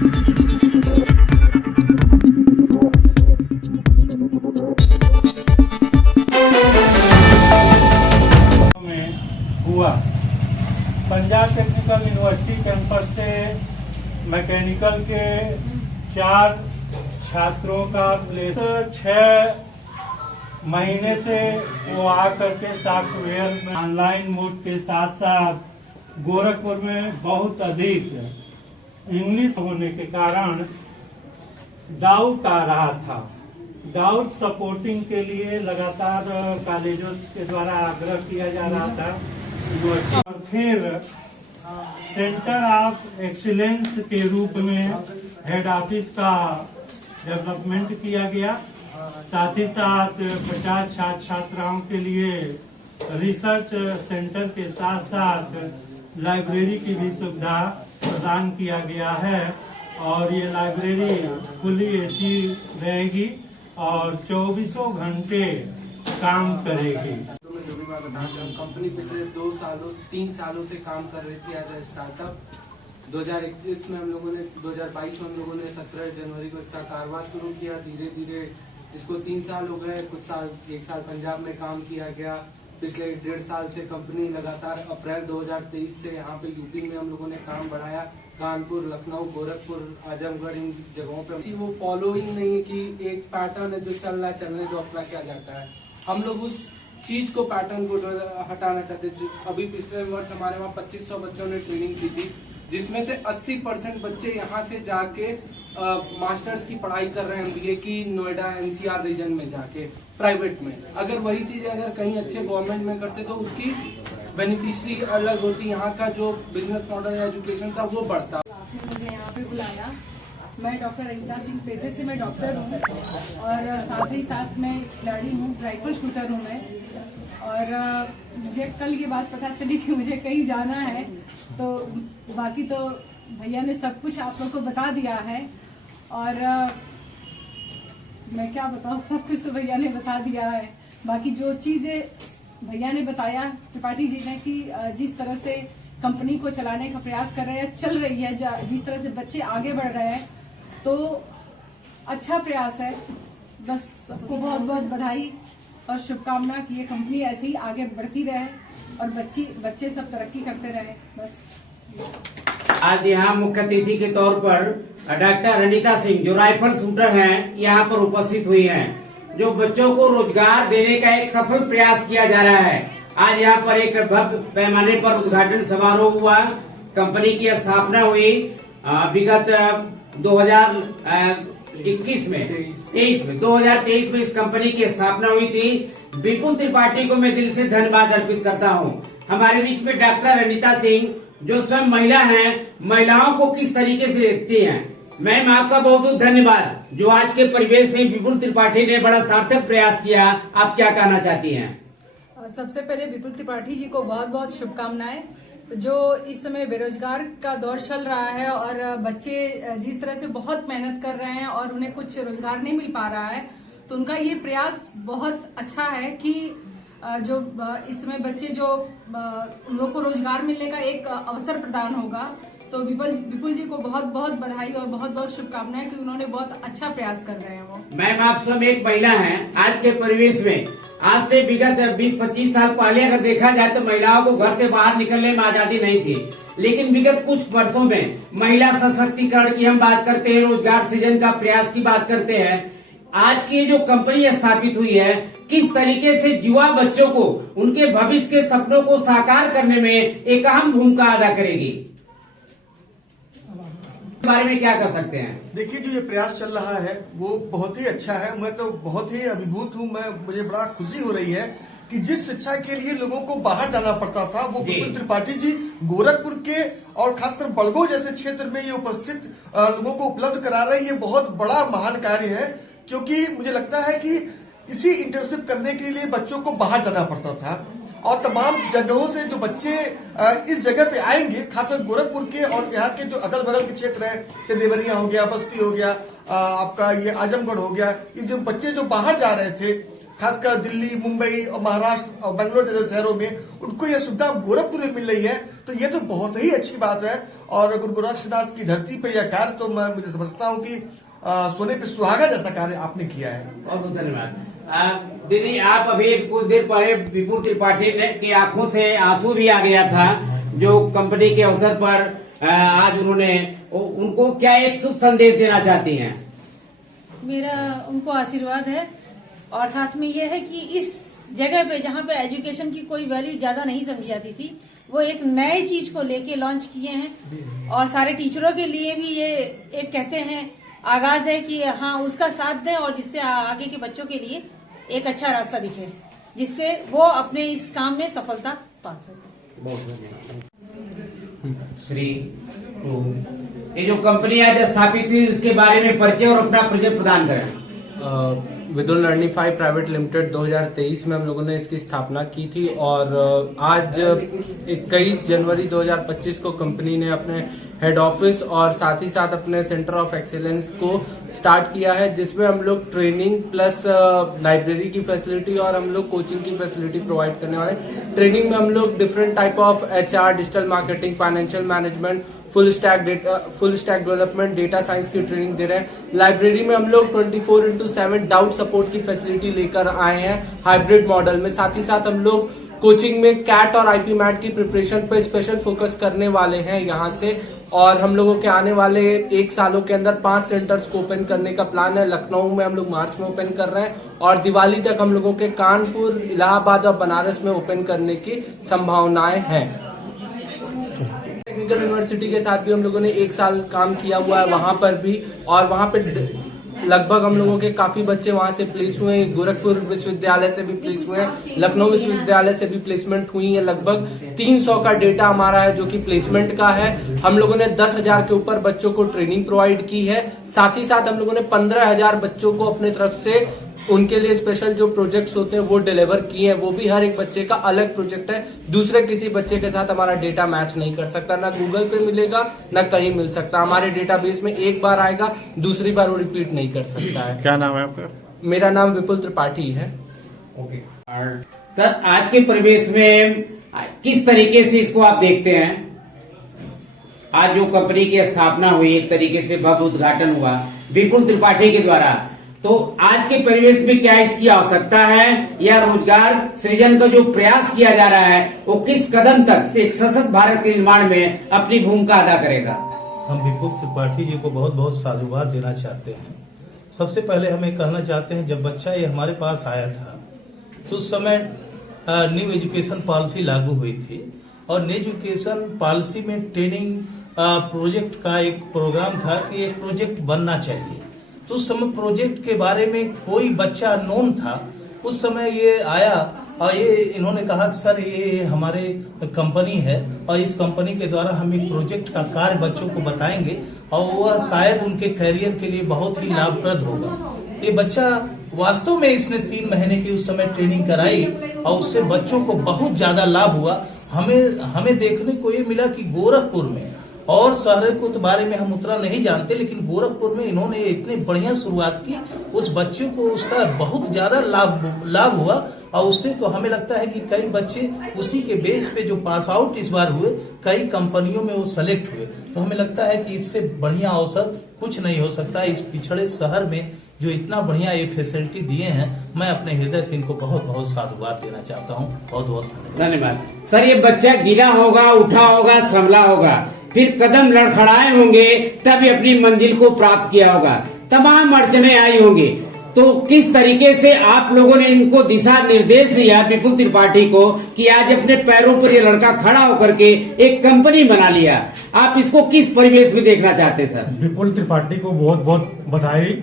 में हुआ। Punjab technical university campus से मैकेनिकल के 4 छात्रों का प्लेसमेंट 6 महीने से वो आकर के सॉफ्टवेयर में ऑनलाइन मोड के साथ साथ गोरखपुर में बहुत अधिक इंग्लिश होने के कारण डाउट आ रहा था। डाउट सपोर्टिंग के लिए लगातार कॉलेजों के द्वारा आग्रह किया जा रहा था और फिर सेंटर ऑफ एक्सीलेंस के रूप में हेड ऑफिस का डेवलपमेंट किया गया। साथ ही साथ 50 छात्र छात्राओं के लिए रिसर्च सेंटर के साथ साथ लाइब्रेरी की भी सुविधा प्रदान किया गया है और ये लाइब्रेरी खुली एसी रहेगी और 24 घंटे काम करेगी। कंपनी पिछले 3 सालों से काम कर रही थी एज ए स्टार्टअप। 2021 में हम लोगों ने 2022 में हम लोगों ने 17 जनवरी को इसका कारोबार शुरू किया। धीरे धीरे इसको 3 साल हो गए, कुछ साल 1 साल पंजाब में काम किया गया। पिछले 1.5 साल से कंपनी लगातार अप्रैल 2023 से यहाँ पे यूपी में हम लोगों ने काम बढ़ाया। कानपुर, लखनऊ, गोरखपुर, आजमगढ़, इन जगहों पे वो फॉलोइंग नहीं है कि एक पैटर्न है जो चल रहा है, चलने दो, अपना क्या जाता है। हम लोग उस चीज को, पैटर्न को हटाना चाहते हैं। अभी पिछले वर्ष हमारे वहाँ 2500 बच्चों ने ट्रेनिंग की थी, जिसमें से 80% बच्चे यहाँ से जाके मास्टर्स की पढ़ाई कर रहे हैं MBA की नोएडा NCR रीजन में जाके प्राइवेट में। अगर वही चीजें अगर कहीं अच्छे गवर्नमेंट में करते तो उसकी बेनिफिशियरी अलग होती, यहाँ का जो बिजनेस मॉडल या एजुकेशन था वो बढ़ता। आपने मुझे यहाँ पे बुलाया। मैं डॉक्टर रंजिता सिंह, पेशे से मैं डॉक्टर हूँ और साथ ही साथ मैं खिलाड़ी हूँ, राइफल शूटर हूँ मैं। और मुझे कल ये बात पता चली कि मुझे कहीं जाना है, तो बाकी तो भैया ने सब कुछ आप लोग को बता दिया है और मैं क्या बताऊँ, सब कुछ तो भैया ने बता दिया है। बाकी जो चीजें भैया ने बताया, त्रिपाठी जी ने, कि जिस तरह से कंपनी को चलाने का प्रयास कर रहे हैं, चल रही है, जिस तरह से बच्चे आगे बढ़ रहे हैं, तो अच्छा प्रयास है। बस सबको बहुत बहुत बधाई और शुभकामना कि ये कंपनी ऐसे ही आगे बढ़ती रहे और बच्चे सब तरक्की करते रहे। बस आज यहाँ मुख्य अतिथि के तौर पर डॉक्टर रंजिता सिंह, जो राइफल शूटर हैं, यहाँ पर उपस्थित हुई हैं, जो बच्चों को रोजगार देने का एक सफल प्रयास किया जा रहा है। आज यहाँ पर एक भव्य पैमाने पर उद्घाटन समारोह हुआ। कंपनी की स्थापना हुई विगत 2021 में 2023 में इस कंपनी की स्थापना हुई थी। विपुल त्रिपाठी को मैं दिल से धन्यवाद अर्पित करता हूँ। हमारे बीच में डॉक्टर रंजिता सिंह, जो स्वयं महिला हैं, महिलाओं को किस तरीके से देखती हैं। मैम, आपका बहुत बहुत धन्यवाद, जो आज के परिवेश में विपुल त्रिपाठी ने बड़ा सार्थक प्रयास किया। आप क्या कहना चाहती हैं? सबसे पहले विपुल त्रिपाठी जी को बहुत बहुत शुभकामनाएं। जो इस समय बेरोजगार का दौर चल रहा है और बच्चे जिस तरह से बहुत मेहनत कर रहे हैं और उन्हें कुछ रोजगार नहीं मिल पा रहा है, तो उनका ये प्रयास बहुत अच्छा है कि जो इस समय बच्चे जो उन लोग को रोजगार मिलने का एक अवसर प्रदान होगा। तो विपुल जी को बहुत बहुत बधाई और बहुत बहुत शुभकामनाएं कि उन्होंने बहुत अच्छा प्रयास कर रहे हैं वो। मैम, आप स्वयं एक महिला हैं। आज के परिवेश में, आज से विगत 20-25 साल पहले अगर देखा जाए तो महिलाओं को घर से बाहर निकलने में आजादी नहीं थी, लेकिन विगत कुछ वर्षों में महिला सशक्तिकरण की हम बात करते हैं, रोजगार सृजन का प्रयास की बात करते हैं। आज की जो कंपनी स्थापित हुई है, किस तरीके से युवा बच्चों को उनके भविष्य के सपनों को साकार करने में एक अहम भूमिका अदा करेगी, इस बारे में क्या कर सकते हैं? देखिए, जो ये प्रयास चल रहा है वो बहुत ही अच्छा है। मैं तो बहुत ही अभिभूत हूँ। मुझे बड़ा खुशी हो रही है कि जिस शिक्षा के लिए लोगों को बाहर जाना पड़ता था, वो विपुल त्रिपाठी जी गोरखपुर के और खासकर बड़गो जैसे क्षेत्र में ये उपस्थित लोगों को उपलब्ध करा रहे हैं। ये बहुत बड़ा महान कार्य है, क्योंकि मुझे लगता है कि इसी इंटर्नशिप करने के लिए बच्चों को बाहर जाना पड़ता था और तमाम जगहों से जो बच्चे इस जगह पे आएंगे, खासकर गोरखपुर के और यहाँ के जो अगल बगल के क्षेत्र है, देवरिया हो गया, बस्ती हो गया, आपका ये आजमगढ़ हो गया, ये जो बच्चे जो बाहर जा रहे थे, खासकर दिल्ली, मुंबई और महाराष्ट्र और बेंगलोर जैसे शहरों में, उनको यह सुविधा गोरखपुर में मिल रही है। तो ये तो बहुत ही अच्छी बात है। और गुरु गोरक्षनाथ की धरती पे यह कार्य तो मैं मुझे समझता हूँ कि सोने पे सुहागा जैसा कार्य आपने किया है। बहुत बहुत धन्यवाद। दीदी, आप अभी कुछ देर पहले विपुल त्रिपाठी ने की आंखों से आंसू भी आ गया था, जो कंपनी के अवसर पर आज उनको क्या एक शुभ संदेश देना चाहती हैं? मेरा उनको आशीर्वाद है, और साथ में ये है कि इस जगह पे जहाँ पे एजुकेशन की कोई वैल्यू ज्यादा नहीं समझी जाती थी, वो एक नए चीज को लेके लॉन्च किए हैं। और सारे टीचरों के लिए भी ये एक कहते हैं आगाज है कि हाँ उसका साथ दें, और जिससे आगे के बच्चों के लिए एक अच्छा रास्ता दिखे, जिससे वो अपने इस काम में सफलता पा सके। बहुत धन्यवाद। 3, 2, ये जो कंपनी आज स्थापित हुई उसके बारे में परिचय और अपना परिचय प्रदान करें। विदुल लर्निफाई प्राइवेट लिमिटेड 2023 में हम लोगों ने इसकी स्थापना की थी, और आज 21 जनवरी 2025 को कंपनी ने अपने हेड ऑफिस और साथ ही साथ अपने सेंटर ऑफ एक्सीलेंस को स्टार्ट किया है, जिसमें हम लोग ट्रेनिंग प्लस लाइब्रेरी की फैसिलिटी और हम लोग कोचिंग की फैसिलिटी प्रोवाइड करने वाले हैं। ट्रेनिंग में हम लोग different type of HR, digital marketing, financial management, full stack development, data science की ट्रेनिंग दे रहे हैं। लाइब्रेरी में हम लोग 24/7 डाउट सपोर्ट की फैसिलिटी लेकर आए हैं हाइब्रिड मॉडल में। साथ ही साथ हम लोग कोचिंग में कैट और IP मैट की प्रिपरेशन पर स्पेशल फोकस करने वाले हैं यहाँ से। और हम लोगों के आने वाले 1 सालों के अंदर 5 सेंटर्स को ओपन करने का प्लान है। लखनऊ में हम लोग मार्च में ओपन कर रहे हैं, और दिवाली तक हम लोगों के कानपुर, इलाहाबाद और बनारस में ओपन करने की संभावनाएं हैं। टेक्निकल यूनिवर्सिटी के साथ भी हम लोगों ने 1 साल काम किया हुआ है वहां पर भी, और वहां पे लगभग हम लोगों के काफी बच्चे वहां से प्लेस हुए हैं। गोरखपुर विश्वविद्यालय से भी प्लेस हुए हैं, लखनऊ विश्वविद्यालय से भी प्लेसमेंट हुई है। लगभग 300 का डेटा हमारा है जो कि प्लेसमेंट का है। हम लोगों ने 10,000 के ऊपर बच्चों को ट्रेनिंग प्रोवाइड की है। साथ ही साथ हम लोगों ने 15,000 बच्चों को अपने तरफ से उनके लिए स्पेशल जो प्रोजेक्ट्स होते हैं वो डिलीवर किए हैं। वो भी हर एक बच्चे का अलग प्रोजेक्ट है, दूसरे किसी बच्चे के साथ हमारा डेटा मैच नहीं कर सकता, ना गूगल पे मिलेगा ना कहीं मिल सकता। हमारे डेटाबेस में एक बार आएगा, दूसरी बार वो रिपीट नहीं कर सकता है। क्या नाम है आपका? मेरा नाम विपुल त्रिपाठी है। ओके सर, आज के परिवेश में किस तरीके से इसको आप देखते हैं? आज जो कंपनी की स्थापना हुई, एक तरीके से भव्य उद्घाटन हुआ विपुल त्रिपाठी के द्वारा, तो आज के परिवेश में क्या इसकी आवश्यकता है, या रोजगार सृजन का जो प्रयास किया जा रहा है वो किस कदम तक एक सशक्त भारत के निर्माण में अपनी भूमिका अदा करेगा? हम विपुल त्रिपाठी जी को बहुत बहुत साधुवाद देना चाहते हैं। सबसे पहले हम ये कहना चाहते हैं, जब बच्चा ये हमारे पास आया था तो उस समय न्यू एजुकेशन पॉलिसी लागू हुई थी, और न्यू एजुकेशन पॉलिसी में ट्रेनिंग प्रोजेक्ट का एक प्रोग्राम था कि एक प्रोजेक्ट बनना चाहिए। तो उस समय प्रोजेक्ट के बारे में कोई बच्चा नोन था। उस समय ये आया और ये इन्होंने कहा सर ये हमारे कंपनी है, और इस कंपनी के द्वारा हम एक प्रोजेक्ट का कार्य बच्चों को बताएंगे, और वह शायद उनके करियर के लिए बहुत ही लाभप्रद होगा। ये बच्चा वास्तव में इसने 3 महीने की उस समय ट्रेनिंग कराई, और उससे बच्चों को बहुत ज्यादा लाभ हुआ। हमें देखने को ये मिला कि गोरखपुर में, और शहर के बारे में हम उतना नहीं जानते, लेकिन गोरखपुर में इन्होंने इतनी बढ़िया शुरुआत की, उस बच्चे को उसका बहुत ज्यादा लाभ हुआ। और उससे तो हमें लगता है कि कई बच्चे उसी के बेस पे जो पास आउट इस बार हुए, कई कंपनियों में वो सेलेक्ट हुए। तो हमें लगता है कि इससे बढ़िया अवसर कुछ नहीं हो सकता। इस पिछड़े शहर में जो इतना बढ़िया ये फैसिलिटी दिए हैं, मैं अपने हृदय से इनको बहुत बहुत साधुवाद देना चाहता हूँ। बहुत बहुत धन्यवाद। सर, ये बच्चा गिरा होगा, उठा होगा, संभला होगा, फिर कदम लड़खड़ाए होंगे, तभी अपनी मंजिल को प्राप्त किया होगा, तमाम अड़चने आई होंगी। तो किस तरीके से आप लोगों ने इनको दिशा निर्देश दिया विपुल त्रिपाठी को कि आज अपने पैरों पर ये लड़का खड़ा होकर के एक कंपनी बना लिया? आप इसको किस परिवेश में देखना चाहते हैं सर? विपुल त्रिपाठी को बहुत बहुत बधाई,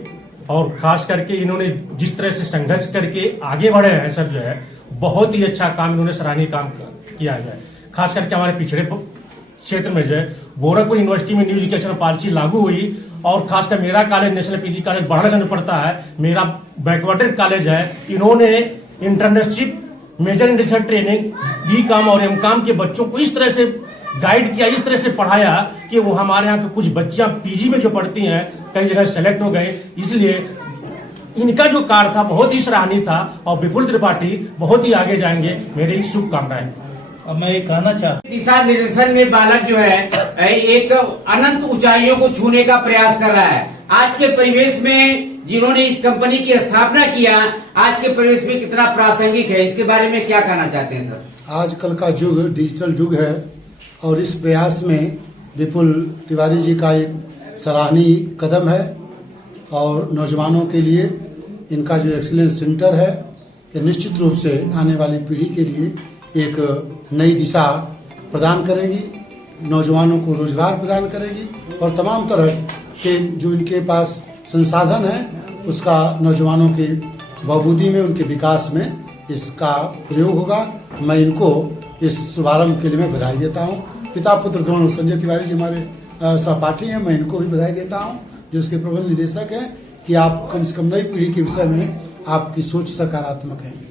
और खास करके इन्होंने जिस तरह से संघर्ष करके आगे बढ़े हैं सर, जो है बहुत ही अच्छा काम इन्होंने सराहनीय काम किया है। खास करके हमारे पिछड़े क्षेत्र में जो है गोरखपुर यूनिवर्सिटी में न्यू एजुकेशन पॉलिसी लागू हुई, और खासकर मेरा college national PG college Barhalganj में पड़ता है, मेरा बैकवर्डेड कॉलेज है। इन्होंने internship, major in research training, BCom और MCom के बच्चों को इस तरह से गाइड किया, इस तरह से पढ़ाया कि वो हमारे यहाँ के कुछ बच्चियां PG में जो पढ़ती हैं कई जगह सेलेक्ट हो गए। इसलिए इनका जो कार्य था बहुत ही सराहनीय था और विपुल त्रिपाठी बहुत ही आगे जाएंगे, मेरी शुभकामनाएं। अब मैं ये कहना चाहता दिशा निर्देशन में बालक जो है एक अनंत ऊंचाइयों को छूने का प्रयास कर रहा है। आज के परिवेश में जिन्होंने इस कंपनी की स्थापना किया, आज के परिवेश में कितना प्रासंगिक है, इसके बारे में क्या कहना चाहते हैं सर? आजकल का युग डिजिटल युग है और इस प्रयास में विपुल तिवारी जी का एक सराहनीय कदम है और नौजवानों के लिए इनका जो एक्सीलेंस सेंटर है ये निश्चित रूप से आने वाली पीढ़ी के लिए एक नई दिशा प्रदान करेगी, नौजवानों को रोजगार प्रदान करेगी और तमाम तरह के जो इनके पास संसाधन है उसका नौजवानों के बहबूदी में, उनके विकास में इसका प्रयोग होगा। मैं इनको इस शुभारंभ के लिए मैं बधाई देता हूँ। पिता पुत्र दोनों संजय तिवारी जी हमारे सहपाठी हैं, मैं इनको भी बधाई देता हूँ जो इसके प्रबंध निदेशक हैं कि आप कम से कम नई पीढ़ी के विषय में आपकी सोच सकारात्मक है।